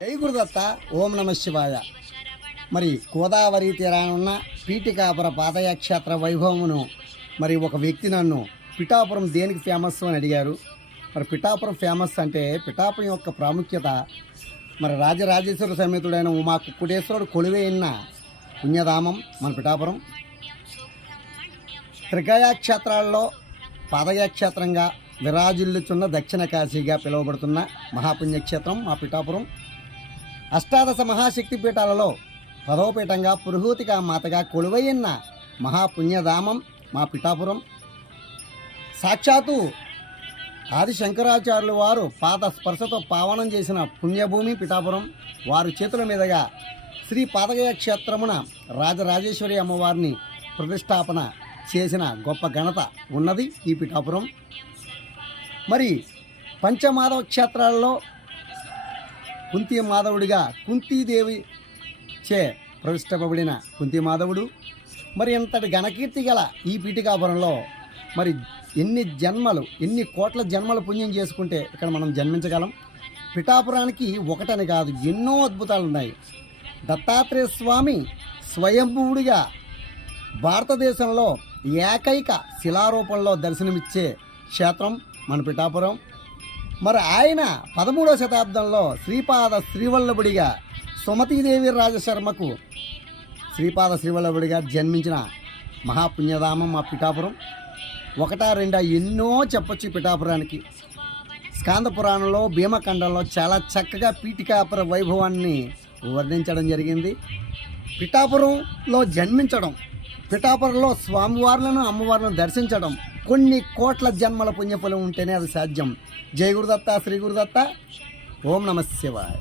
జై గురుదత్త. ఓం నమ శివాయ. మరి గోదావరి తీరాన ఉన్న పీఠికాపుర పాదయాక్షేత్ర వైభవమును మరి ఒక వ్యక్తి నన్ను పిఠాపురం దేనికి ఫేమస్ అని అడిగారు. మరి పిఠాపురం ఫేమస్ అంటే పిఠాపురం యొక్క ప్రాముఖ్యత మరి రాజరాజేశ్వర సమేతుడైన ఉమా కుక్కుటేశ్వరుడు కొలువైన పుణ్యధామం మన పిఠాపురం. త్రిగయాక్షేత్రాల్లో పాదయాక్షేత్రంగా విరాజిల్లుచున్న దక్షిణ కాశీగా పిలువబడుతున్న మహాపుణ్యక్షేత్రం మా పిఠాపురం. అష్టాదశ మహాశక్తి పీఠాలలో 10వ పీఠంగా పురుహూతికా మాతగా కొలువైన మహాపుణ్యధామం మా పిఠాపురం. సాక్షాత్తు ఆది శంకరాచార్యులు వారు పాద స్పర్శతో పావనం చేసిన పుణ్యభూమి పిఠాపురం. వారి చేతుల మీదుగా శ్రీ పాదగయ క్షేత్రమున రాజరాజేశ్వరి అమ్మవారిని ప్రతిష్టాపన చేసిన గొప్ప ఘనత ఉన్నది ఈ పిఠాపురం. మరి పంచమాధవ క్షేత్రాల్లో కుంతి మాధవుడిగా కుంతీదేవి చే ప్రతిష్టపబడిన కుంతి మాధవుడు. మరి ఇంతటి ఘనకీర్తి గల ఈ పీఠికాపురంలో మరి ఎన్ని కోట్ల జన్మల పుణ్యం చేసుకుంటే ఇక్కడ మనం జన్మించగలం. పిఠాపురానికి ఒకటని కాదు, ఎన్నో అద్భుతాలు ఉన్నాయి. దత్తాత్రేయ స్వామి స్వయంభువుడిగా భారతదేశంలో ఏకైక శిలారూపంలో దర్శనమిచ్చే క్షేత్రం మన పిఠాపురం. మరి ఆయన 13వ శతాబ్దంలో శ్రీపాద శ్రీవల్లభుడిగా సుమతీదేవి రాజశర్మకు శ్రీపాద శ్రీవల్లభుడిగా జన్మించిన మహాపుణ్యధామం మా పిఠాపురం. ఒకటా రెండా ఎన్నో చెప్పొచ్చు పిఠాపురానికి. స్కాంద పురాణంలో భీమఖండంలో చాలా చక్కగా పీఠికాపుర వైభవాన్ని వర్ణించడం జరిగింది. పిఠాపురంలో జన్మించడం, పిఠాపురంలో స్వామివార్లను అమ్మవార్లను దర్శించడం కొన్ని కోట్ల జన్మల పుణ్యఫలం ఉంటేనే అది సాధ్యం. జై గురుదత్త, శ్రీ గురుదత్త. ఓం నమ శివాయ.